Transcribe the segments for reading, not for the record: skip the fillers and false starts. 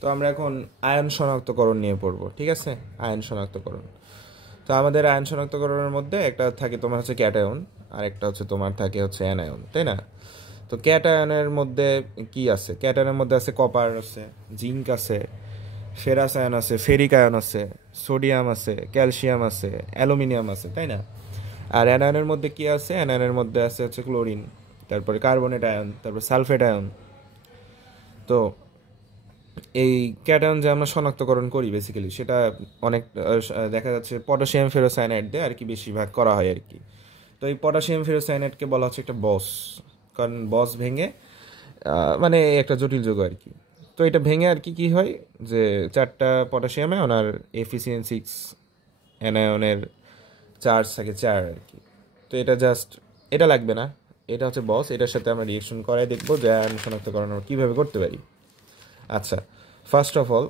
তো আমরা এখন আয়ন শনাক্তকরণ নিয়ে পড়বো, ঠিক আছে? আয়ন শনাক্তকরণ। তো আমাদের আয়ন শনাক্তকরণের মধ্যে একটা থাকে তোমার হচ্ছে ক্যাটায়ন, আর একটা হচ্ছে তোমার থাকে হচ্ছে অ্যানায়ন, তাই না? তো ক্যাটায়নের মধ্যে কি আছে? ক্যাটায়নের মধ্যে আছে কপার আছে, জিঙ্ক আছে, ফেরাস আয়ন আছে, ফেরিক আয়ন আছে, সোডিয়াম আছে, ক্যালসিয়াম আছে, অ্যালুমিনিয়াম আছে, তাই না? আর অ্যানায়নের মধ্যে কি আছে? অ্যানায়নের মধ্যে আছে হচ্ছে ক্লোরিন, তারপরে কার্বনেট আয়ন, তারপর সালফেট আয়ন। তো এই ক্যাটায়ন যে আমরা শনাক্তকরণ করি বেসিক্যালি সেটা অনেক দেখা যাচ্ছে পটাশিয়াম ফেরোসায়ানাইড দিয়ে আর কি বেশিরভাগ করা হয় আর কি। তো এই পটাশিয়াম ফেরোসায়ানাইডকে বলা হচ্ছে একটা বস, কারণ বস ভেঙে মানে একটা জটিল যৌগ আর কি। তো এটা ভেঙে আর কি কি হয় যে চারটা পটাশিয়াম আয়ন আর Fe6 অ্যানায়নের চার্জ থাকে চার আর কি। তো এটা জাস্ট এটা লাগবে না, এটা হচ্ছে বস, এটার সাথে আমরা রিয়েকশন করাই দেখবো যে আয়ন শনাক্তকরণ আমরা কীভাবে করতে পারি। আচ্ছা, ফার্স্ট অফ অল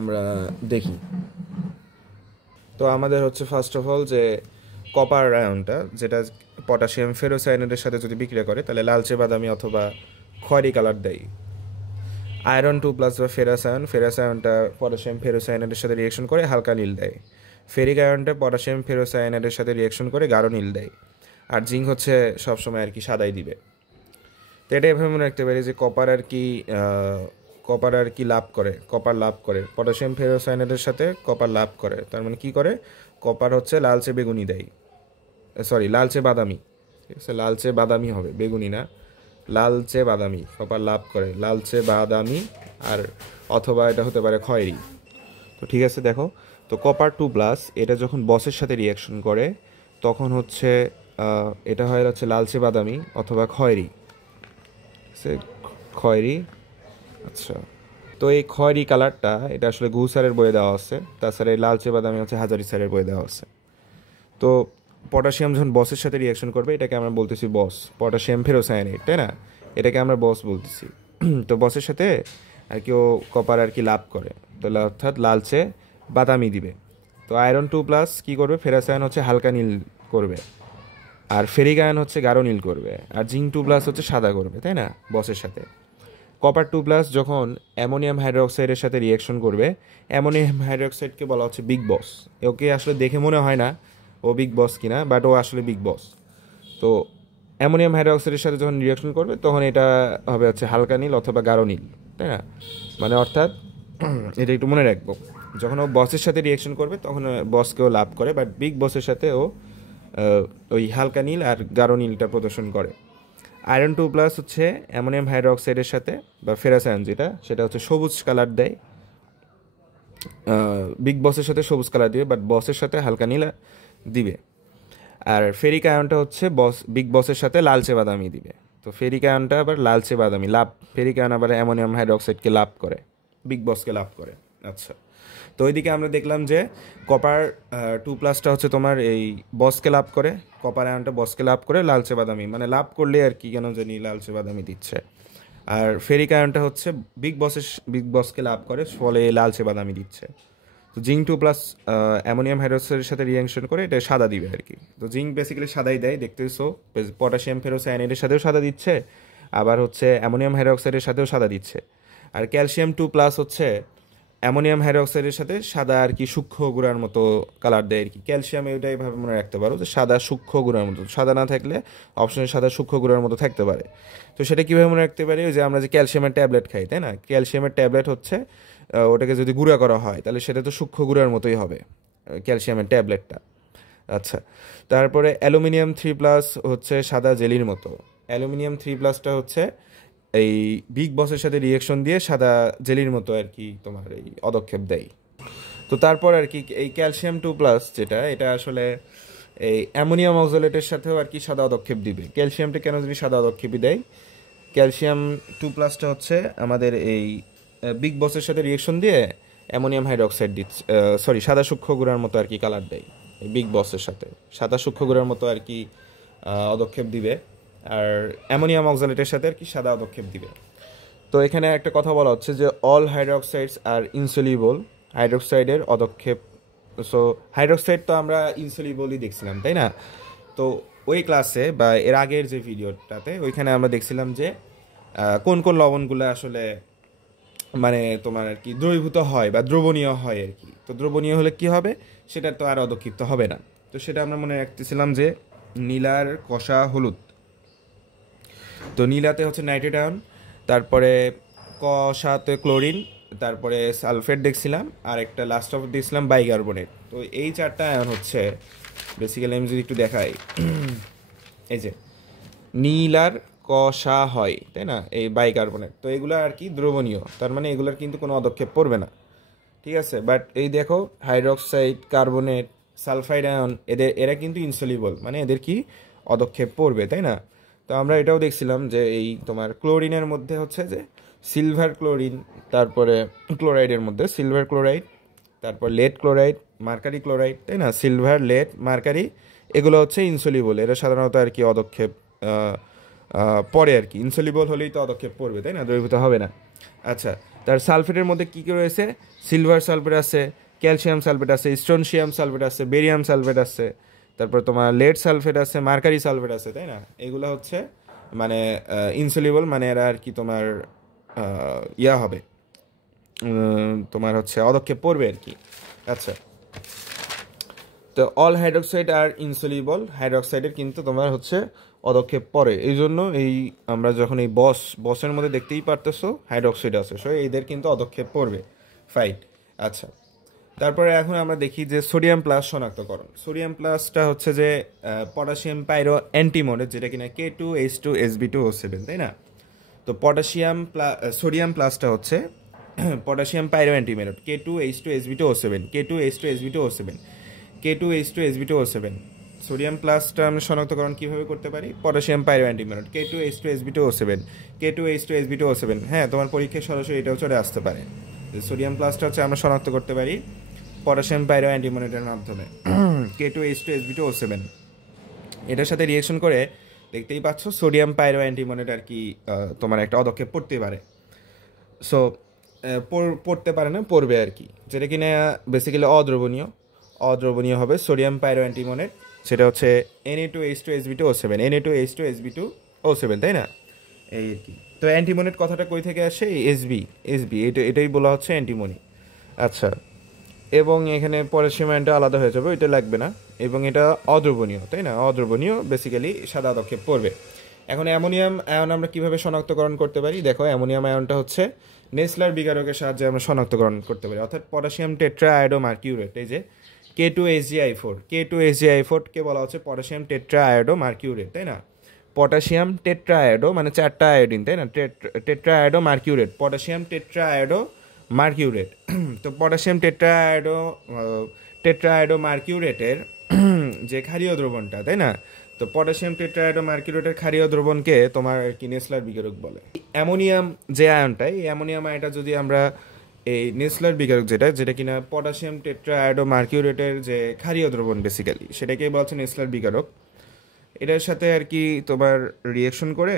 আমরা দেখি। তো আমাদের হচ্ছে ফার্স্ট অফ অল যে কপার আয়নটা, যেটা পটাশিয়াম ফেরোসায়ানাইডের সাথে যদি বিক্রিয়া করে তাহলে লালচে বাদামি অথবা খয়েরি কালার দেয়। আয়রন 2+ বা ফেরাস আয়ন, ফেরাস আয়নটা পটাশিয়াম ফেরোসায়ানাইডের সাথে রিয়েকশন করে হালকা নীল দেয়। ফেরিক আয়নটা পটাশিয়াম ফেরোসায়ানাইডের সাথে রিয়েকশন করে গাঢ় নীল দেয়। আর জিঙ্ক হচ্ছে সবসময় আর কি সাদাই দিবে। তো এটা এভাবে মনে রাখতে পারি যে কপার আর কি লাভ করে, কপার লাভ করে পটাশিয়াম ফেরোসায়ানাইডের সাথে কপার লাভ করে, তার মানে কি করে? কপার হচ্ছে লালচে বেগুনি দেয়, সরি লালচে বাদামি, ঠিক আছে? লালচে বাদামি হবে, বেগুনি না, লালচে বাদামি। কপার লাভ করে লালচে বাদামি, আর অথবা এটা হতে পারে খয়েরি। তো ঠিক আছে, দেখো। তো কপার 2+ এটা যখন বসের সাথে রিয়াকশন করে তখন হচ্ছে এটা হয় হচ্ছে লালচে বাদামি অথবা খয়েরি, সে খয়েরি। আচ্ছা, তো এই খয়েরি কালারটা এটা আসলে ঘু স্যারের বইয়ে দেওয়া আছে, তাছাড়া এই লালচে বাদামি হচ্ছে হাজারি স্যারের বইয়ে দেওয়া আছে। তো পটাশিয়াম যখন বসের সাথে রিয়াকশন করবে এটাকে আমরা বলতেছি বস, পটাশিয়াম ফেরোসায়ানাইড, তাই না? এটাকে আমরা বস বলতেছি। তো বসের সাথে আর কি ও কপার আর কি লাভ করে, তাহলে অর্থাৎ লালচে বাদামি দিবে। তো আয়রন 2+ কি করবে? ফেরাস আয়ন হচ্ছে হালকা নীল করবে, আর ফেরিক আয়ন হচ্ছে গাঢ় নীল করবে, আর জিঙ্ক 2+ হচ্ছে সাদা করবে, তাই না? বসের সাথে কপার 2+ যখন অ্যামোনিয়াম হাইড্রোক্সাইডের সাথে রিয়াকশন করবে, অ্যামোনিয়াম হাইড্রোক্সাইডকে বলা হচ্ছে বিগ বস। ওকে আসলে দেখে মনে হয় না ও বিগ বস কিনা, বাট ও আসলে বিগ বস। তো অ্যামোনিয়াম হাইড্রোক্সাইডের সাথে যখন রিয়াকশন করবে তখন এটা হবে হচ্ছে হালকা নীল অথবা গাঢ় নীল, তাই না? মানে অর্থাৎ এটা একটু মনে রাখবো, যখন ও বসের সাথে রিয়াকশন করবে তখন বসকেও লাভ করে, বাট বিগ বসের সাথে ও ওই হালকা নীল আর গাঢ় নীলটা প্রদর্শন করে। আয়রন 2+ হচ্ছে অ্যামোনিয়াম হাইড্রোক্সাইডের সাথে বা ফেরাস আয়ন যেটা, সেটা হচ্ছে সবুজ কালার দেয়। বিগ বসের সাথে সবুজ কালার দিবে, বাট বসের সাথে হালকা নীল দিবে। আর ফেরিক আয়নটা হচ্ছে বিগ বসের সাথে লালচে বাদামি দিবে। তো ফেরিক আয়নটা আবার লালচে বাদামি লাভ, ফেরিক আয়ন আবার অ্যামোনিয়াম হাইড্রোক্সাইডকে লাভ করে, বিগ বসকে লাভ করে। আচ্ছা, তো ওইদিকে আমরা দেখলাম যে কপার 2+টা হচ্ছে তোমার এই বসকে লাভ করে, কপার আয়নটা বসকে লাভ করে লালচে বাদামি, মানে লাভ করলে আর কি কেন জানি লালচে বাদামি দিচ্ছে। আর ফেরিক আয়নটা হচ্ছে বিগ বসকে লাভ করে, ফলে লালচে বাদামি দিচ্ছে। তো জিঙ্ক 2+ অ্যামোনিয়াম হাইড্রোক্সাইডের সাথে রিয়াকশন করে এটা সাদা দিবে আর কি। তো জিঙ্ক বেসিক্যালি সাদাই দেয়, দেখতেছো পটাশিয়াম ফেরোসায়ানাইডের সাথেও সাদা দিচ্ছে, আবার হচ্ছে অ্যামোনিয়াম হাইড্রোক্সাইডের সাথেও সাদা দিচ্ছে। আর ক্যালসিয়াম 2+ হচ্ছে অ্যামোনিয়াম হাইড্রোক্সাইডের সাথে সাদা আর কি সূক্ষ্ম গুঁড়ার মতো কালার দেয় আর কি। ক্যালসিয়াম এটাই ভাবে মনে রাখতে পারো যে সাদা সূক্ষ্ম গুঁড়ার মতো, সাদা না থাকলে অপশনে সাদা সূক্ষ্ম গুঁড়ার মতো থাকতে পারে। তো সেটা কীভাবে মনে রাখতে পারি? ওই যে আমরা যে ক্যালসিয়ামের ট্যাবলেট খাই, তাই না? ক্যালসিয়ামের ট্যাবলেট হচ্ছে ওটাকে যদি গুঁড়া করা হয় তাহলে সেটা তো সূক্ষ্ম গুঁড়ার মতোই হবে ক্যালসিয়ামের ট্যাবলেটটা। আচ্ছা, তারপরে অ্যালুমিনিয়াম 3+ হচ্ছে সাদা জেলির মতো। অ্যালুমিনিয়াম 3+টা হচ্ছে এই বিগ বসের সাথে রিয়েকশন দিয়ে সাদা জেলির মতো আর কি তোমার এই পদক্ষেপ দেয়। তো তারপর আর কি এই ক্যালসিয়াম 2+ যেটা, এটা আসলে এই অ্যামোনিয়াম অক্সালেটের সাথেও আর কি সাদা পদক্ষেপ দিবে। ক্যালসিয়ামটা কেন যদি সাদা পদক্ষেপই দেয়? ক্যালসিয়াম 2+টা হচ্ছে আমাদের এই বিগ বসের সাথে রিয়েকশন দিয়ে অ্যামোনিয়াম হাইড্রোক্সাইড দিচ্ছে, সরি সাদা সূক্ষ্ম গুঁড়ার মতো আর কি কালার দেয়। এই বিগ বসের সাথে সাদা সূক্ষ্ম গুঁড়ার মতো আর কি পদক্ষেপ দিবে, আর অ্যামোনিয়াম অক্সালেটের সাথে আর কি সাদা পদক্ষেপ দিবে। তো এখানে একটা কথা বলা হচ্ছে যে অল হাইড্রোক্সাইডস আর ইনসলিবল, হাইড্রোক্সাইডের পদক্ষেপ। সো হাইড্রোক্সাইড তো আমরা ইনসলিবলই দেখছিলাম, তাই না? তো ওই ক্লাসে বা এর আগের যে ভিডিওটাতে ওইখানে আমরা দেখছিলাম যে কোন কোন লবণগুলো আসলে মানে তোমার আর কি দ্রবীভূত হয় বা দ্রবণীয় হয় আর কি। তো দ্রবণীয় হলে কি হবে, সেটা তো আর অধক্ষিপ্ত হবে না। তো সেটা আমরা মনে রাখতেছিলাম যে নীলার কষা হলুদ, তো নীলাতে হচ্ছে নাইট্রেট আয়ন, তারপরে কষাতে ক্লোরিন, তারপরে সালফেট দেখছিলাম, আর একটা লাস্ট অফ দেখছিলাম বাইকার্বনেট। তো এই চারটা আয়ন হচ্ছে বেসিক্যালি আমি যদি একটু দেখাই, এই যে নীল আর কষা হয় তাই না, এই বাইকার্বনেট, তো এগুলো আর কি দ্রবণীয়, তার মানে এগুলোর কিন্তু কোনো অদক্ষেপ পড়বে না, ঠিক আছে। বাট এই দেখো হাইড্রক্সাইড, কার্বনেট, সালফাইড আয়ন, এরা কিন্তু ইনসলিবল, মানে এদের কি অদক্ষেপ পড়বে, তাই না। তো আমরা এটাও দেখছিলাম যে এই তোমার ক্লোরিনের মধ্যে হচ্ছে যে সিলভার ক্লোরিন, তারপরে ক্লোরাইডের মধ্যে সিলভার ক্লোরাইড, তারপর লেড ক্লোরাইড, মার্কারি ক্লোরাইড, তাই না, সিলভার, লেড, মার্কারি, এগুলো হচ্ছে ইনসলিবল, এরা সাধারণত আর কি অদক্ষেপ পরে আর কি, ইনসলিবল হলেই তো অদক্ষেপ পড়বে, তাই না, দ্রবীভূত হবে না। আচ্ছা, তার সালফেটের মধ্যে কী কী রয়েছে, সিলভার সালফেট আছে, ক্যালসিয়াম সালফেট আছে, স্ট্রনশিয়াম সালফেট আছে, বেরিয়াম সালফেট আছে, তারপর তোমার লেড সালফেট আছে, মার্কারি সালফেট আছে, তাই না। এগুলো হচ্ছে মানে ইনসলিবল, মানে এরা আর কি তোমার ইয়া হবে, তোমার হচ্ছে অদক্ষেপ পড়বে আর কি। আচ্ছা, তো অল হাইড্রক্সাইড আর ইনসলিবল, হাইড্রক্সাইডের কিন্তু তোমার হচ্ছে অদক্ষেপ পড়ে, এই জন্য এই আমরা যখন এই বসের মধ্যে দেখতেই পারতেছো হাইড্রক্সাইড আছে, সো এদের কিন্তু অদক্ষেপ পড়বে, ফাইন। আচ্ছা, তারপরে এখন আমরা দেখি যে সোডিয়াম প্লাস শনাক্তকরণ। সোডিয়াম প্লাসটা হচ্ছে যে পটাশিয়াম পাইরো অ্যান্টিমোডের, যেটা কিনা K2H2SB2O7, তাই না। তো সোডিয়াম প্লাসটা হচ্ছে potassium পাইরো অ্যান্টিমেরট K2H2SB2O7, K2H2SB2O7, K2H2SB2O7। Sodium প্লাসটা আমরা শনাক্তকরণ কীভাবে করতে পারি, পটাশিয়াম পাইরো অ্যান্টিমেরট K2H2SB2O7, K2H2SB2O7। হ্যাঁ, তোমার পরীক্ষায় সরাসরি এটাও চলে আসতে পারে। সোডিয়াম প্লাসটা হচ্ছে আমরা শনাক্ত করতে পারি পটাশিয়াম পাইরো অ্যান্টিমোনেটের মাধ্যমে K2H2SB2O7। এটার সাথে রিয়েকশন করে দেখতেই পাচ্ছ সোডিয়াম পাইরো অ্যান্টিমোনেট আর কি তোমার একটা অদক্ষেপ পড়তে পারে। সো পড়তে পারে না, পড়বে আর কি, যেটা কিনা বেসিক্যালি অদ্রবণীয় হবে সোডিয়াম পাইরো অ্যান্টিমোনেট, সেটা হচ্ছে Na2H2SB2O7, Na2H2SB2O7, তাই না, এই আর কি। তো অ্যান্টিমোনেট কথাটা কই থেকে আসে, এসবি এটাই বলা হচ্ছে অ্যান্টিমনি। আচ্ছা, এবং এখানে পটাশিয়াম আয়নটা আলাদা হয়ে যাবে, এটা লাগবে না, এবং এটা অদ্রবণীয়, তাই না, অদ্রবণীয়, বেসিক্যালি সাদা আদক্ষেপ পড়বে। এখন অ্যামোনিয়াম আয়ন আমরা কিভাবে শনাক্তকরণ করতে পারি, দেখো অ্যামোনিয়াম আয়নটা হচ্ছে নেসলার বিকারকের সাহায্যে আমরা শনাক্তকরণ করতে পারি, অর্থাৎ পটাশিয়াম টেট্রা আয়োডো মার্কিউরেট, এই যে K2HgI4 কে বলা হচ্ছে পটাশিয়াম টেট্রা আয়োডো মার্কিউরেট, তাই না। পটাশিয়াম টেট্রা আয়োডো মানে চারটা আয়োডিন, তাই না, tetra iodo মার্কিউরেট, potassium tetra iodo মার্কিউরেট। তো পটাশিয়াম টেট্রা আয়োডো মার্কিউরেটের যে ক্ষারীয় দ্রবণটা, তাই না, তো পটাশিয়াম টেট্রা আয়োডো মার্কিউরেটের ক্ষারীয় দ্রবণকে তোমার কি নেসলার বিকারক বলে। অ্যামোনিয়াম যে আয়নটা, এই অ্যামোনিয়াম আয়নটা যদি আমরা এই নেসলার বিকারক যেটা কিনা পটাশিয়াম টেট্রা আয়োডো মার্কিউরেটের যে ক্ষারীয় দ্রবণ বেসিক্যালি, সেটাকেই বলা হচ্ছে নেসলার বিকারক। এটার সাথে আর কি তোমার রিয়েকশন করে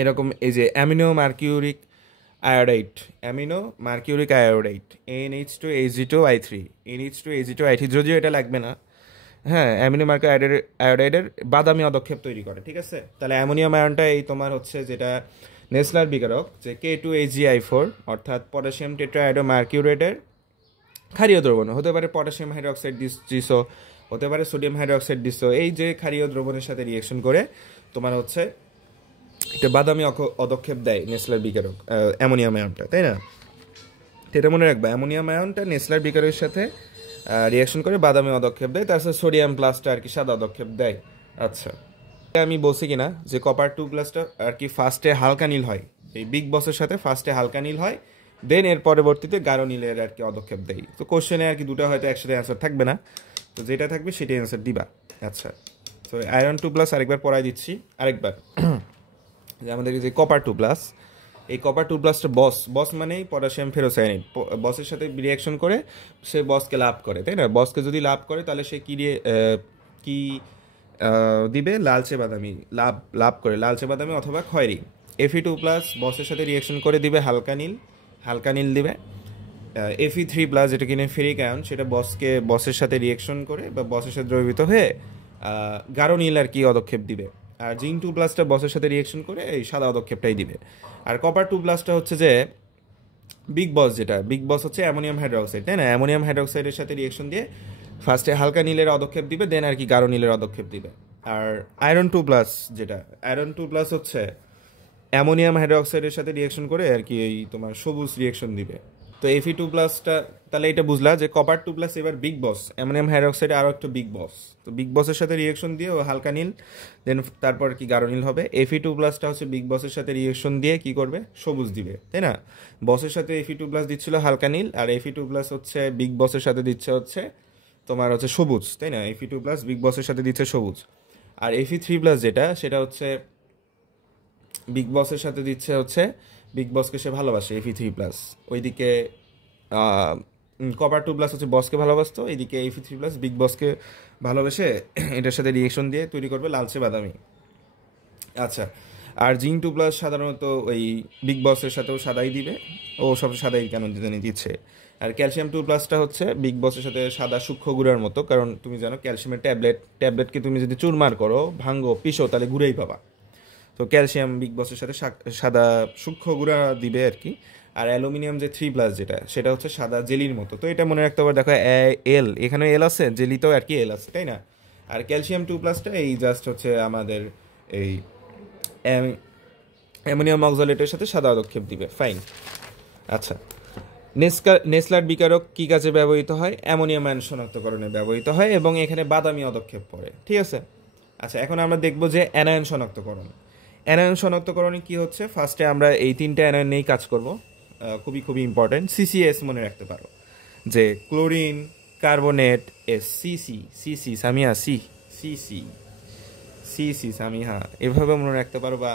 এরকম এই যে amino mercuric iodide, NH2Ag2I3, NH2Ag2I3, যদিও এটা লাগবে না। হ্যাঁ, অ্যামিনো মার্কিউ আয়োডাইডের বাদামি অদক্ষেপ তৈরি করে, ঠিক আছে। তাহলে অ্যামোনিয়াম আয়নটা এই তোমার হচ্ছে যেটা নেসলার বিকারক, যে K2HgI4, অর্থাৎ পটাশিয়াম টেট্রা আয়োডো মার্কিউরেটের ক্ষারীয় দ্রবণ, হতে পারে পটাশিয়াম হাইড্রোক্সাইড দিছো, হতে পারে সোডিয়াম হাইড্রোক্সাইড দিছো, এই যে ক্ষারীয় দ্রবণের সাথে রিয়েকশন করে তোমার হচ্ছে এটা বাদামি অদক্ষেপ দেয় নেসলার বিকারক, অ্যামোনিয়াম আয়নটা, তাই না। এটা মনে রাখবা, অ্যামোনিয়াম আয়নটা নেসলার বিকারকের সাথে রিয়াকশন করে বাদামি অদক্ষেপ দেয়, তাছাড়া সোডিয়াম প্লাসটা আর কি সাদা অদক্ষেপ দেয়। আচ্ছা, আমি বলছি কিনা যে কপার 2 প্লাসটা আর কি ফার্স্টে হালকা নীল হয়, এই বিগ বসের সাথে ফার্স্টে হালকা নীল হয়, দেন এর পরবর্তীতে গাঢ় নীলের আর কি অদক্ষেপ দেয়। তো কোশ্চেনে আর কি দুটো হয়তো একসাথে অ্যান্সার থাকবে না, তো যেটা থাকবে সেটাই অ্যান্সার দিবা। আচ্ছা, তো আয়রন 2 প্লাস আরেকবার পড়াই দিচ্ছি, আরেকবার যে আমাদের যে কপার 2 প্লাস, এই কপার 2 প্লাসটা বস মানেই পটাশিয়াম ফেরোসায়ানাইড, বসের সাথে রিয়াকশন করে সে বসকে লাভ করে, তাই না। বসকে যদি লাভ করে তাহলে সে কি দিবে, লালচে বাদামি লাভ করে লালচে বাদামি অথবা খয়েরি। Fe2 প্লাস বসের সাথে রিয়াকশন করে দিবে হালকা নীল দিবে। Fe3 প্লাস যেটা কিনে ফেরিক আয়ন, সেটা বসের সাথে রিয়াকশন করে বা বসের সাথে দ্রবীভূত হয়ে গাঢ় নীল আর কি অদক্ষেপ দিবে। আর জিঙ্ক 2+টা বসের সাথে রিয়েকশন করে এই সাদা পদক্ষেপটাই দিবে। আর কপার 2+টা হচ্ছে যে বিগ বস, যেটা বিগ বস হচ্ছে অ্যামোনিয়াম হাইড্রোক্সাইড, তাই না? অ্যামোনিয়াম হাইড্রোক্সাইডের সাথে রিয়েকশন দিয়ে ফার্স্টে হালকা নীলের পদক্ষেপ দিবে, দেন আর কি গাঢ় নীলের পদক্ষেপ দিবে। আর আয়রন 2+, যেটা আয়রন 2+ হচ্ছে অ্যামোনিয়াম হাইড্রোক্সাইডের সাথে রিয়েকশন করে আর কি এই তোমার সবুজ রিয়েকশন দিবে। তো Fe2+টা তাহলে এটা বুঝলা যে কপার 2+ এবার বিগ বস, অ্যামোনিয়াম হাইড্রোক্সাইড আরও একটু বিগ বস। তো বিগ বসের সাথে রিয়েকশন দিয়ে ও হালকা নীল, দেন তারপর কি গাঢ় নীল হবে। Fe2+টা হচ্ছে বিগ বসের সাথে রিয়েকশন দিয়ে কি করবে, সবুজ দিবে, তাই না? বসের সাথে Fe2+ দিচ্ছিল হালকা নীল, আর Fe2+ হচ্ছে বিগ বসের সাথে দিচ্ছে হচ্ছে তোমার হচ্ছে সবুজ, তাই না? Fe2+ বিগ বসের সাথে দিচ্ছে সবুজ। আর Fe3+, যেটা সেটা হচ্ছে বিগ বসের সাথে দিচ্ছে হচ্ছে, বিগ বসকে সে ভালোবাসে Fe3+। ওইদিকে কপার 2+ হচ্ছে বসকে ভালোবাসতো, এইদিকে Fe3+ বিগ বসকে ভালোবেসে এটার সাথে রিয়েকশন দিয়ে তৈরি করবে লালচে বাদামি। আচ্ছা, আর জিঙ্ক 2+ সাধারণত ওই বিগ বসের সাথেও সাদাই দিবে, ও সব সাদাই কেন জানি দিচ্ছে। আর ক্যালসিয়াম 2+টা হচ্ছে বিগ বসের সাথে সাদা সূক্ষ্ম গুঁড়ার মতো, কারণ তুমি জানো ক্যালসিয়ামের ট্যাবলেটকে তুমি যদি চুরমার করো, ভাঙ্গো, পিষো, তাহলে গুঁড়াই পাবা। তো ক্যালসিয়াম বিগ বসের সাথে সাদা সূক্ষ্ম গুঁড়া দিবে আর কি। আর অ্যালুমিনিয়াম যে 3+, যেটা সেটা হচ্ছে সাদা জেলির মতো। তো এটা মনে রাখতে পারো, দেখো এল, এখানে এল আছে, জেলিতেও আর কি এল আছে, তাই না? আর ক্যালসিয়াম 2+টা এই জাস্ট হচ্ছে আমাদের এই অ্যামোনিয়াম অক্সালেটের সাথে সাদা পদক্ষেপ দিবে, ফাইন। আচ্ছা, নেসলার বিকারক কি কাজে ব্যবহৃত হয়? অ্যামোনিয়াম আয়ন শনাক্তকরণে ব্যবহৃত হয়, এবং এখানে বাদামি পদক্ষেপ পড়ে, ঠিক আছে? আচ্ছা, এখন আমরা দেখব যে অ্যানায়ন শনাক্তকরণ। অ্যানায়ন শনাক্তকরণে কি হচ্ছে, ফার্স্টে আমরা এই 3টে অ্যানায়ন নিয়েই কাজ করব। খুবই খুবই ইম্পর্টেন্ট। সিসিএস মনে রাখতে পারো, যে chlorine carbonate S, CC, CC Samia, CC, CC Samiha, এভাবে মনে রাখতে পারো। বা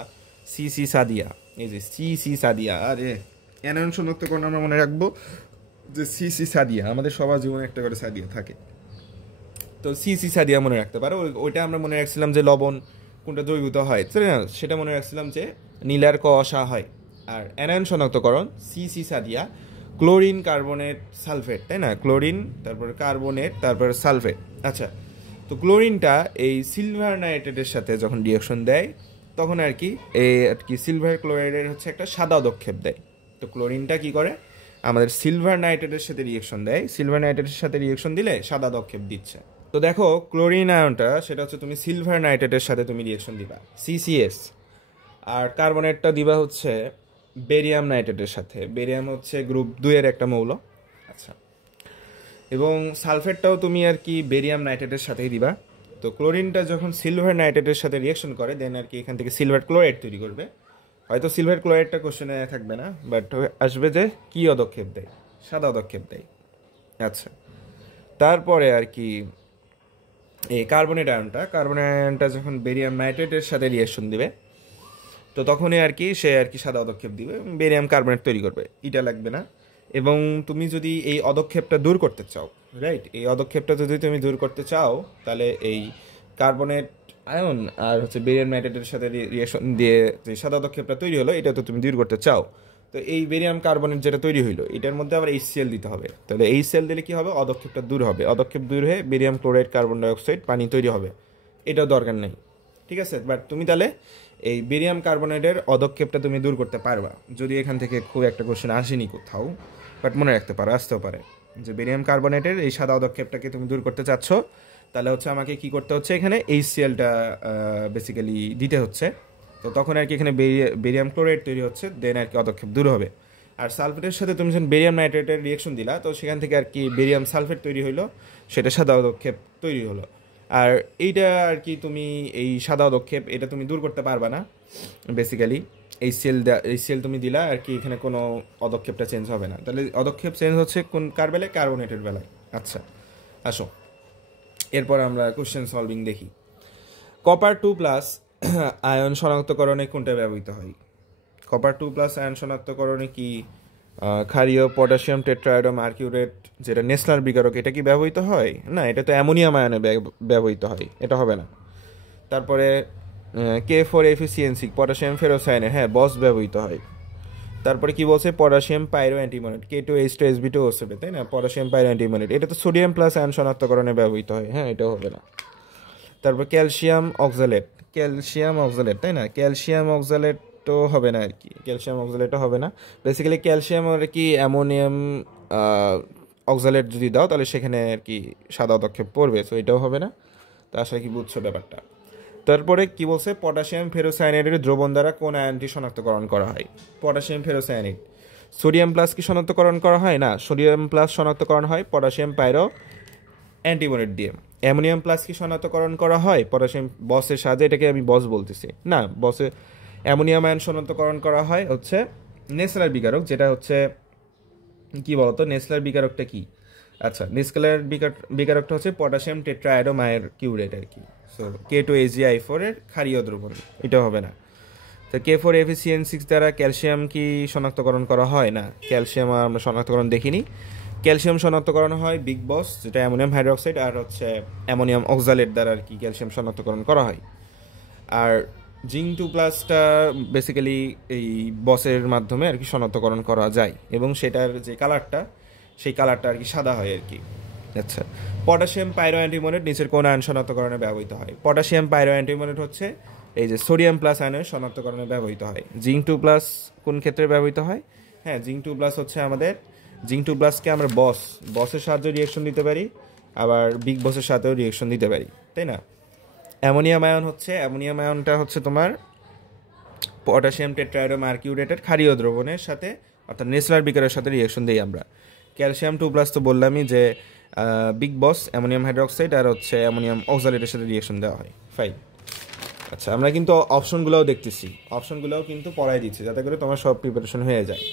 সিসি সাদিয়া, এই যে সিসি সাদিয়া। আরে অ্যানায়ন শনাক্তকরণ আমরা মনে রাখবো যে সিসি সাদিয়া, আমাদের সবার জীবনে একটা করে সাদিয়া থাকে। তো সিসি সাদিয়া মনে রাখতে পারো। ওইটা আমরা মনে রাখছিলাম যে লবণ কোনটা দ্রবীভূত হয়, তাই না? সেটা মনে রাখছিলাম যে নীলার কষা হয়। আর অ্যানায়ন শনাক্তকরণ CC Sadia, chlorine carbonate sulphate, তাই না? ক্লোরিন, তারপর কার্বনেট, তারপর সালফেট। আচ্ছা, তো ক্লোরিনটা এই সিলভার নাইট্রেটের সাথে যখন রিয়েকশন দেয়, তখন আর কি এই আর কি সিলভার ক্লোরাইডের হচ্ছে একটা সাদা পদক্ষেপ দেয়। তো ক্লোরিনটা কি করে, আমাদের সিলভার নাইট্রেটের সাথে রিয়েকশন দেয়, সিলভার নাইট্রেটের সাথে রিয়েকশন দিলে সাদা পদক্ষেপ দিচ্ছে। তো দেখো ক্লোরিন আয়নটা সেটা হচ্ছে তুমি সিলভার নাইট্রেটের সাথে তুমি রিয়েকশন দিবা, সিসিএস। আর কার্বনেটটা দিবা হচ্ছে বেরিয়াম নাইট্রেটের সাথে, বেরিয়াম হচ্ছে গ্রুপ 2 এর একটা মৌল। আচ্ছা, এবং সালফেটটাও তুমি আর কি বেরিয়াম নাইট্রেটের সাথেই দিবা। তো ক্লোরিনটা যখন সিলভার নাইট্রেটের সাথে রিয়েকশন করে, দেন আর কি এখান থেকে সিলভার ক্লোরাইড তৈরি করবে। হয়তো সিলভার ক্লোরাইডটা কোশ্চেনে থাকবে না, বাট আসবে যে কী পদক্ষেপ দেয়, সাদা পদক্ষেপ দেয়। আচ্ছা, তারপরে আর কি এই কার্বনেট আয়নটা যখন বেরিয়াম নাইট্রেটের সাথে রিয়েকশন দিবে, তো তখনই আর কি সে আর কি সাদা পদক্ষেপ দিবে, বেরিয়াম কার্বনেট তৈরি করবে, এটা লাগবে না। এবং তুমি যদি এই পদক্ষেপটা দূর করতে চাও, রাইট, এই পদক্ষেপটা যদি তুমি দূর করতে চাও, তাহলে এই কার্বনেট আয়ন আর হচ্ছে বেরিয়াম নাইট্রেটের সাথে রিয়েকশন দিয়ে যে সাদা পদক্ষেপটা তৈরি হলো, এটা তো তুমি দূর করতে চাও। তো এই বেরিয়াম কার্বনেট যেটা তৈরি হইলো, এটার মধ্যে আবার HCl দিতে হবে। তাহলে HCl দিলে কি হবে, পদক্ষেপটা দূর হবে, পদক্ষেপ দূর হয়ে বেরিয়াম ক্লোরাইড কার্বন ডাইঅক্সাইড পানি তৈরি হবে। এটাও দরকার নেই, ঠিক আছে? বাট তুমি তাহলে এই বেরিয়াম কার্বনেটের পদক্ষেপটা তুমি দূর করতে পারবা, যদি এখান থেকে খুব একটা কোশ্চেন আসেনি কোথাও, বাট মনে রাখতে পারো, আসতেও পারে যে বেরিয়াম কার্বনেটের এই সাদা পদক্ষেপটাকে তুমি দূর করতে চাচ্ছ, তাহলে হচ্ছে আমাকে কি করতে হচ্ছে, এখানে HClটা বেসিক্যালি দিতে হচ্ছে। তো তখন আর কি এখানে বেরিয়াম ক্লোরাইড তৈরি হচ্ছে, দেন আর কি পদক্ষেপ দূর হবে। আর সালফেটের সাথে তুমি যখন বেরিয়াম নাইট্রেটের রিয়েকশন দিলা, তো সেখান থেকে আর কি বেরিয়াম সালফেট তৈরি হইলো, সেটা সাদা পদক্ষেপ তৈরি হলো। আর এইটা আর কি তুমি এই সাদা পদক্ষেপ এটা তুমি দূর করতে পারবা না বেসিক্যালি। HCl তুমি দিলা আর কি, এখানে কোনো পদক্ষেপটা চেঞ্জ হবে না। তাহলে পদক্ষেপ চেঞ্জ হচ্ছে কার বেলায়, কার্বনেটের বেলায়। আচ্ছা, আসো এরপর আমরা কোশ্চেন সলভিং দেখি। কপার 2+ আয়ন শনাক্তকরণে কোনটা ব্যবহৃত হয়? কপার 2+ আয়ন শনাক্তকরণে কি ক্ষারীয় পটাশিয়াম টেট্রায়োডো মার্কিউরেট, যেটা নেসলার বিকারক, এটা কি ব্যবহৃত হয়? না, এটা তো অ্যামোনিয়াম আয়নে ব্যবহৃত হয়, এটা হবে না। তারপরে K4FeCN6 পটাশিয়াম ফেরোসায়ানে, হ্যাঁ, বস ব্যবহৃত হয়। তারপরে কি বলছে, পটাশিয়াম পাইরো অ্যান্টিমোনেট, K2H2SB2O7, তাই না? পটাশিয়াম পাইরো অ্যান্টিমোনেট, এটা তো সোডিয়াম প্লাস আয়ন শনাক্তকরণে ব্যবহৃত হয়, হ্যাঁ, এটাও হবে না। তারপর ক্যালসিয়াম অক্সালেট, ক্যালসিয়াম অক্সালেট, তাই না? ক্যালসিয়াম অক্সালেটও হবে না আর কি, ক্যালসিয়াম অক্সালেটও হবে না। বেসিক্যালি ক্যালসিয়াম আর কি অ্যামোনিয়াম অক্সালেট যদি দাও তাহলে সেখানে আর কি সাদা পদক্ষেপ পড়বে, সো এটাও হবে না। তো আসলে কি বুঝছো ব্যাপারটা? তারপরে কি বলছে, পটাশিয়াম ফেরোসায়ানাইডের দ্রবণ দ্বারা কোন আয়নটি শনাক্তকরণ করা হয়? Potassium ferrocyanide. সোডিয়াম প্লাস কি শনাক্তকরণ করা হয়? না, সোডিয়াম প্লাস শনাক্তকরণ হয় পটাশিয়াম পাইরো অ্যান্টিমোনেট দিয়ে। অ্যামোনিয়াম প্লাস কি শনাক্তকরণ করা হয় পটাশিয়াম বসের সাহায্যে, এটাকে আমি বস বলতেছি না, বসে অ্যামোনিয়াম আয়ন শনাক্তকরণ করা হয় হচ্ছে নেসলার বিকারক, যেটা হচ্ছে কি বলতো, নেসলার বিকারকটা কি? আচ্ছা, নেসলার বিকারকটা হচ্ছে পটাশিয়াম টেট্রাআয়োডোমায়ের কিউরেট আর কি। সো K2HgI4 এর ক্ষারীয় দ্রবণ, এটা হবে না। তো K4FeCN6 দ্বারা ক্যালসিয়াম কি শনাক্তকরণ করা হয়? না, ক্যালসিয়াম আমরা শনাক্তকরণ দেখিনি। ক্যালসিয়াম শনাক্তকরণ হয় বিগ বস, যেটা অ্যামোনিয়াম হাইড্রোক্সাইড আর হচ্ছে অ্যামোনিয়াম অক্সালেট দ্বারা আর কি ক্যালসিয়াম শনাক্তকরণ করা হয়। আর জিঙ্ক 2+ বেসিক্যালি এই বসের মাধ্যমে আর কি শনাক্তকরণ করা যায়, এবং সেটার যে কালারটা, সেই কালারটা আর কি সাদা হয় আর কি। আচ্ছা, পটাশিয়াম পাইরো অ্যান্টিমোনেট নিচের কোন আয়ন শনাক্তকরণে ব্যবহৃত হয়? পটাশিয়াম পাইরো অ্যান্টিমোনেট হচ্ছে এই যে সোডিয়াম প্লাস আয়নের শনাক্তকরণে ব্যবহৃত হয়। জিঙ্ক 2+ কোন ক্ষেত্রে ব্যবহৃত হয়? হ্যাঁ, জিঙ্ক 2+ হচ্ছে আমাদের, জিঙ্ক 2+কে আমরা বসের সাহায্যে রিয়েকশন দিতে পারি, আবার বিগ বসের সাথেও রিয়েকশন দিতে পারি, তাই না? অ্যামোনিয়াম আয়ন হচ্ছে, অ্যামোনিয়াম আয়নটা হচ্ছে তোমার পটাশিয়াম টেট্রাহাইড্রোমার্কিউরেটের ক্ষারীয় দ্রবণের সাথে, অর্থাৎ নেসলার বিকারের সাথে রিয়েকশন দিই আমরা। ক্যালসিয়াম 2+ তো বললামই যে বিগ বস অ্যামোনিয়াম হাইড্রোক্সাইড আর হচ্ছে অ্যামোনিয়াম অক্সালেটের সাথে রিয়েকশন দেওয়া হয়। ফাইন। আচ্ছা, আমরা কিন্তু অপশনগুলোও দেখতেছি, অপশনগুলোও কিন্তু পড়াই দিচ্ছি যাতে করে তোমার সব প্রিপারেশন হয়ে যায়।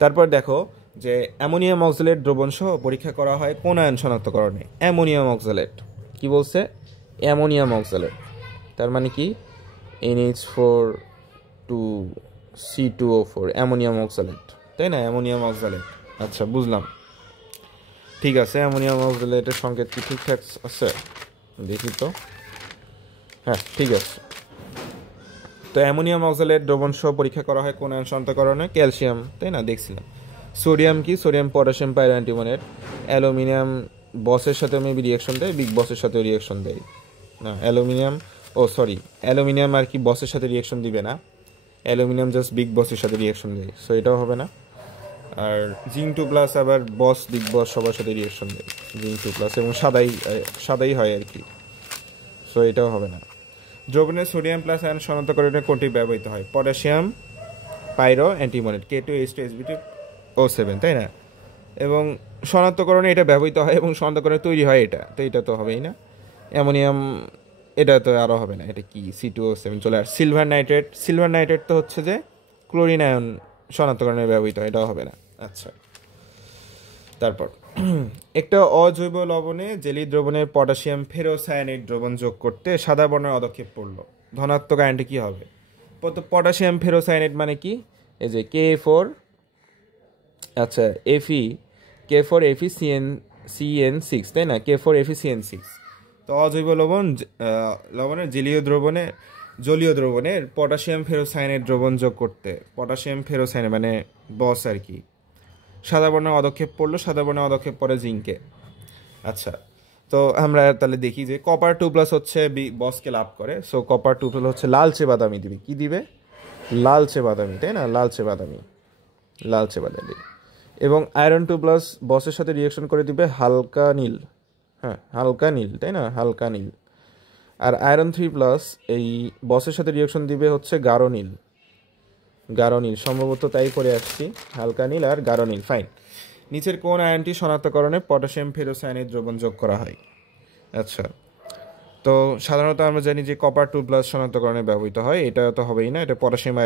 তারপর দেখো যে অ্যামোনিয়াম অক্সালেট দ্রবণ সহ পরীক্ষা করা হয় কোন আয়ন শনাক্তকরণে? Ammonium oxalate. কি বলছে? অ্যামোনিয়াম অক্সালেট, তার মানে কি NH4 2C2O4 অ্যামোনিয়াম অক্সালেট, তাই না? Ammonium oxalate. আচ্ছা, বুঝলাম, ঠিক আছে। অ্যামোনিয়াম অক্সালেটের সংকেত কি ঠিকঠাক আছে? দেখি তো, হ্যাঁ ঠিক আছে। তো অ্যামোনিয়াম অক্সালেট দ্রবণ সহ পরীক্ষা করা হয় কোন আয়ন শনাক্তকরণে? ক্যালসিয়াম, তাই না? দেখছিলাম। সোডিয়াম কি? Sodium potassium পাইরো অ্যান্টিমোনেট। অ্যালুমিনিয়াম বসের সাথে মেবি রিয়েকশন দেয়, বিগ বসের সাথেও রিয়েকশন দেয় না। অ্যালুমিনিয়াম, অ্যালুমিনিয়াম আর কি বসের সাথে রিয়েকশন দিবে না, অ্যালুমিনিয়াম জাস্ট বিগ বসের সাথে রিয়েকশন দেয়, সো এটাও হবে না। আর জিঙ্ক 2+ আবার বস বিগ বস সবার সাথে রিয়েকশন দেয়, জিঙ্ক 2+, এবং সাদাই হয় আর কি, সো এটাও হবে না। দ্রবণের সোডিয়াম প্লাস আয়ন শনাক্তকরণে কোনটি ব্যবহৃত হয়? পটাশিয়াম পাইরো অ্যান্টিমোনেট K2H2SB2O7, তাই না? এবং শনাক্তকরণে এটা ব্যবহৃত হয় এবং শনাক্তকরণে তৈরি হয় এটা, তো এটা তো হবেই না। অ্যামোনিয়াম, এটা তো আরও হবে না। এটা কি? C2O7 চলে। আর সিলভার নাইট্রেট তো হচ্ছে যে ক্লোরিন আয়ন শনাক্তকরণে ব্যবহৃত হয়, এটাও হবে না। আচ্ছা, তারপর একটা অজৈব লবণে জেলি দ্রবণের পটাশিয়াম ফেরোসায়ানাইড দ্রবণ যোগ করতে সাদা বর্ণের পদক্ষেপ পড়লো, ধনাত্মক আয়নটি কি হবে? পটাশিয়াম ফেরোসায়ানাইড মানে কি? এই যে K4, আচ্ছা K4FeCN6, তাই না? K4FeCN6। তো অজৈব লবণের জলীয় দ্রবণের পটাশিয়াম ফেরোসায়ানাইড দ্রবণ যোগ করতে, পটাশিয়াম ফেরোসায়ানাইড মানে বস আর কি, সাদা বর্ণের পদক্ষেপ পড়লো, সাদা বর্ণের পদক্ষেপ পড়ে জিঙ্কে। আচ্ছা, তো আমরা তাহলে দেখি যে কপার 2+ হচ্ছে বসকে লাভ করে, সো কপার 2+ হচ্ছে লালচে বাদামি দিবে। কি দিবে? লালচে বাদামি, তাই না? লালচে বাদামি। এবং আয়রন 2+ বসের সাথে রিয়েকশন করে দিবে হালকা নীল, হ্যাঁ হালকা নীল, তাই না? হালকা নীল। আর আয়রন 3+ এই বসের সাথে রিয়েকশন দিবে হচ্ছে গাঢ় নীল, সম্ভবত তাই করে আসছি, হালকা নীল আর গাঢ় নীল। ফাইন। নিচের কোন আয়নটি শনাক্তকরণে পটাশিয়াম ফেরোসায়ানাইড দ্রবণ যোগ করা হয়? আচ্ছা, তো সাধারণত আমরা জানি যে কপার 2+ শনাক্তকরণে ব্যবহৃত হয়, এটা তো হবেই না, এটা পটাশিয়াম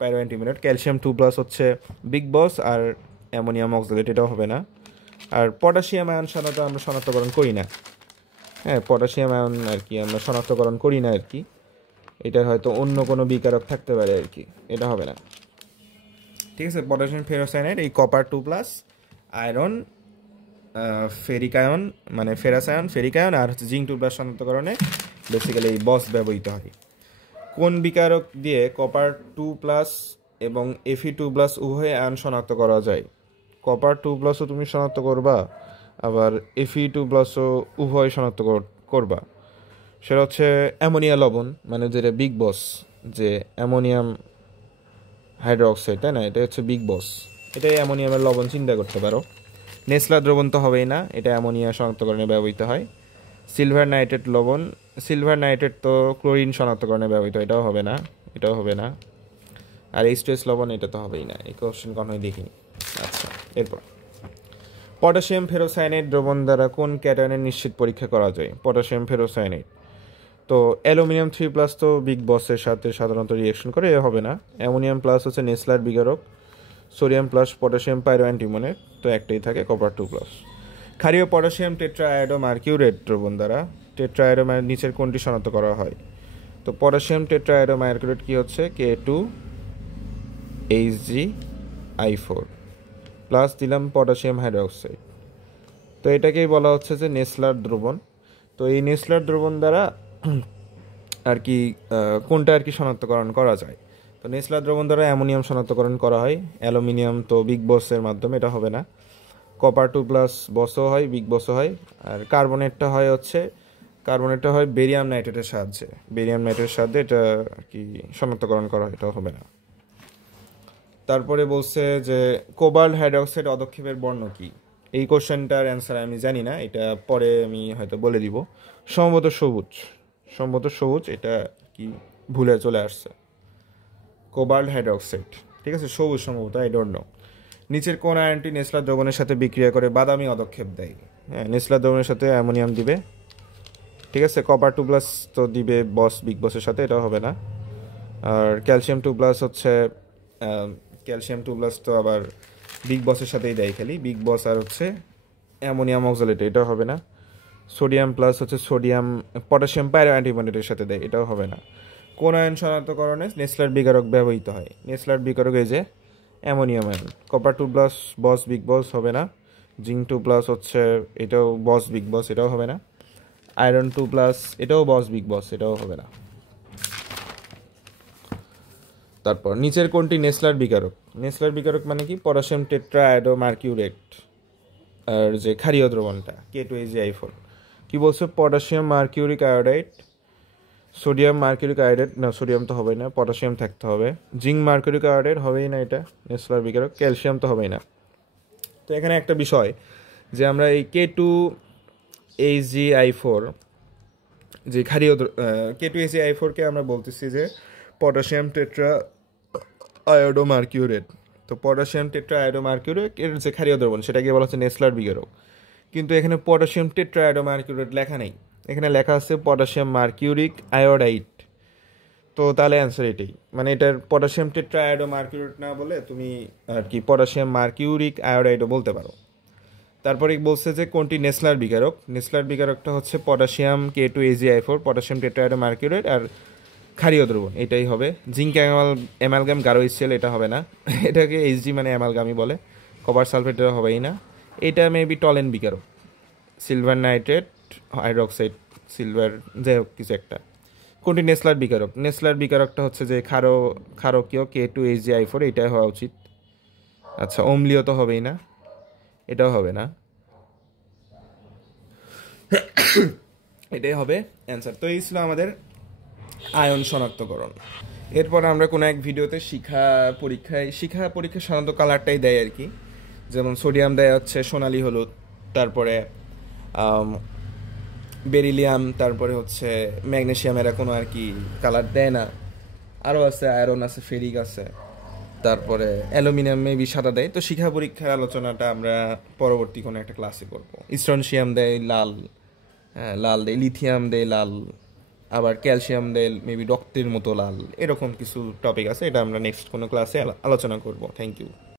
পাইরো অ্যান্টিমোনেট। ক্যালসিয়াম 2+ হচ্ছে বিগ বস আর অ্যামোনিয়াম অক্সালেট, এটাও হবে না। আর পটাশিয়াম আয়ন সাধারণত আমরা শনাক্তকরণ করি না, হ্যাঁ পটাশিয়াম আয়ন আর কি আমরা শনাক্তকরণ করি না আর কি, এটার হয়তো অন্য কোনো বিকারক থাকতে পারে আর কি, এটা হবে না। ঠিক আছে, পটাশিয়াম ফেরোসায়ানাইড এই কপার 2+, আয়রন, ফেরিক আয়ন মানে ফেরিক আয়ন আর হচ্ছে জিঙ্ক 2+ শনাক্তকরণে বেসিক্যালি এই বস ব্যবহৃত হয়। কোন বিকারক দিয়ে কপার 2+ এবং Fe2+ উভয় আয়ন শনাক্ত করা যায়? কপার 2+ও তুমি শনাক্ত করবা, আবার Fe2+ও উভয় শনাক্ত করবা। সেটা হচ্ছে অ্যামোনিয়া লবণ, মানে যেটা বিগ বস, যে অ্যামোনিয়াম হাইড্রোক্সাইড, তাই না, এটা হচ্ছে বিগ বস। এটাই অ্যামোনিয়ামের লবণ চিন্তা করতে পারো। নেসলার দ্রবণ তো হবেই না, এটা অ্যামোনিয়া শনাক্তকরণে ব্যবহৃত হয়। সিলভার নাইট্রেট লবণ, সিলভার নাইট্রেট তো ক্লোরিন শনাক্তকরণে ব্যবহৃত, এটাও হবে না, এটাও হবে না। আর H2S লবণ, এটা তো হবেই না, এই কোশ্চেন কখনোই দেখিনি। আচ্ছা, এরপর পটাশিয়াম ফেরোসায়ানাইড দ্রবণ দ্বারা কোন ক্যাটায়নের নিশ্চিত পরীক্ষা করা যায়? পটাশিয়াম ফেরোসায়ানাইড তো অ্যালুমিনিয়াম 3+ তো বিগ বসের সাথে সাধারণত রিয়েকশন করে, এ হবে না। অ্যামোনিয়াম প্লাস হচ্ছে নেসলার বিগারক, সোডিয়াম প্লাস পটাশিয়াম পাইরো অ্যান্টিমনের, তো একটাই থাকে, কপার 2+। ক্ষারীয় পটাশিয়াম টেট্রাআয়োডো মার্কিউরেট দ্রবণ দ্বারা টেট্রাআয়োডো নিচের কোনটি শনাক্ত করা হয়? তো পটাশিয়াম টেট্রাআয়োডো মার্কিউরেট কি হচ্ছে, K2HgI4 প্লাস দিলাম পটাশিয়াম হাইড্রোক্সাইড। তো এটাকেই বলা হচ্ছে যে নেসলার দ্রবণ। তো এই নেসলার দ্রবণ দ্বারা আর কি কোনটা আর কি শনাক্তকরণ করা যায়? তো নেসলার দ্রবণ দ্বারা অ্যামোনিয়াম শনাক্তকরণ করা হয়, অ্যালুমিনিয়াম তো বিগ বসের মাধ্যমে, এটা হবে না। কপার 2+ বসও হয়, বিগ বসও হয়। আর কার্বনেটটা হয় বেরিয়াম নাইট্রেটের সাহায্যে, বেরিয়াম নাইট্রেটের সাহায্যে এটা আর কি শনাক্তকরণ করা হয়, এটাও হবে না। তারপরে বলছে যে কোবাল্ট হাইড্রোক্সাইড অদক্ষেপের বর্ণ কি? এই কোশ্চেনটার অ্যান্সার আমি জানি না, এটা পরে আমি হয়তো বলে দিব। সম্ভবত সবুজ, এটা কি ভুলে চলে আসছে। কোবাল্ট হাইড্রোক্সাইড, ঠিক আছে, সবুজ সম্ভবত, আই ডোন্ট নো। নিচের কোন আয়নটি নেসলার দ্রবণের সাথে বিক্রিয়া করে বাদামি অদক্ষেপ দেয়? হ্যাঁ, নেসলার দ্রবণের সাথে অ্যামোনিয়াম দিবে, ঠিক আছে। কপার 2+ তো দিবে বিগ বসের সাথে, এটাও হবে না। আর ক্যালসিয়াম 2+ তো আবার বিগ বসের সাথেই দেয়, খালি বিগ বস আর হচ্ছে অ্যামোনিয়াম অক্সালেট, এটাও হবে না। সোডিয়াম প্লাস হচ্ছে পটাশিয়াম পাইরো অ্যান্টিমনেটের সাথে দেয়, এটাও হবে না। কোন আয়ন শনাক্তকরণে নেসলার বিকারক ব্যবহৃত হয়? নেসলার বিকারক এই যে অ্যামোনিয়াম আয়ন। কপার 2+ বস বিগ বস, হবে না। জিঙ্ক 2+ হচ্ছে এটাও বস বিগ বস, এটাও হবে না। আয়রন 2+, এটাও বস বিগ বস, এটাও হবে না। তারপর নিচের কোনটি নেসলার বিকারক? নেসলার বিকারক মানে কি? পটাশিয়াম টেট্রাআয়োডো মার্কিউরেট আর যে ক্ষারীয় দ্রবণটা K2HgI4। কি বলছে? Potassium mercuric iodide, sodium mercuric iodide, না সোডিয়াম তো হবেই না, পটাশিয়াম থাকতে হবে। জিঙ্ক মার্কিউরিক আয়োডাইড হবেই না, এটা নেসলার বিকারক। ক্যালসিয়াম তো হবেই না। তো এখানে একটা বিষয়, যে আমরা এই K2HgI4 যে K2HgI4কে আমরা বলতেছি যে পটাশিয়াম টেট্রা আয়োডো মার্কিউরেট। তো পটাশিয়াম টেট্রা আয়োডো মার্কিউরেট এর যে ক্ষারীয় দ্রবণ, সেটাকে বলা হচ্ছে নেসলার বিকারক। কিন্তু এখানে পটাশিয়াম টেট্রা আয়োডো মার্কিউরেট লেখা নেই, এখানে লেখা আছে পটাশিয়াম মার্কিউরিক আয়োডাইড। তো তাহলে অ্যান্সার এটাই, মানে এটার পটাশিয়াম টেট্রা আয়োডো মার্কিউরেট না বলে তুমি আর কি পটাশিয়াম মার্কিউরিক আয়োডাইডও বলতে পারো। তারপরে বলছে যে কোনটি নেসলার বিকারক? নেসলার বিকারকটা হচ্ছে potassium K2HgI4, potassium tetraiodomercurate আর ক্ষারীয় দ্রবণ, এটাই হবে। জিঙ্ক অ্যামালগাম গারো স্টিল, এটা হবে না, এটাকে Hg মানে অ্যামালগামই বলে। কপার সালফেট, এটা হবেই না। এটা মেবি টলেন বিকারক, সিলভার নাইট্রেট হাইড্রোক্সাইড, সিলভার, যাই হোক কিছু একটা। কোনটি নেসলার বিকারক? নেসলার বিকারকটা হচ্ছে যে ক্ষারকীয় K2HgI4, এটাই হওয়া উচিত। আচ্ছা, অম্লীয় তো হবেই না, এটাও হবে না, এটাই হবে অ্যান্সার। তো এই ছিল আমাদের আয়ন শনাক্তকরণ। এরপর আমরা কোনো এক ভিডিওতে শিখা পরীক্ষা সাধারণত কালারটাই দেয় আর কি, যেমন সোডিয়াম দেয় হচ্ছে সোনালি হলুদ, তারপরে বেরিলিয়াম, তারপরে হচ্ছে ম্যাগনেশিয়াম, এরা কোনো আর কি কালার দেয় না। আরও আছে, আয়রন আছে, ফেরিক আছে, তারপরে অ্যালুমিনিয়াম মেবি সাদা দেয়। তো শিখা পরীক্ষার আলোচনাটা আমরা পরবর্তী কোনো একটা ক্লাসে করবো। স্ট্রনশিয়াম দেয় লাল, হ্যাঁ লাল দেয়, লিথিয়াম দেয় লাল, আবার ক্যালসিয়াম দেয় মেবি রক্তের মতো লাল, এরকম কিছু টপিক আছে, এটা আমরা নেক্সট কোনো ক্লাসে আলোচনা করব। Thank you.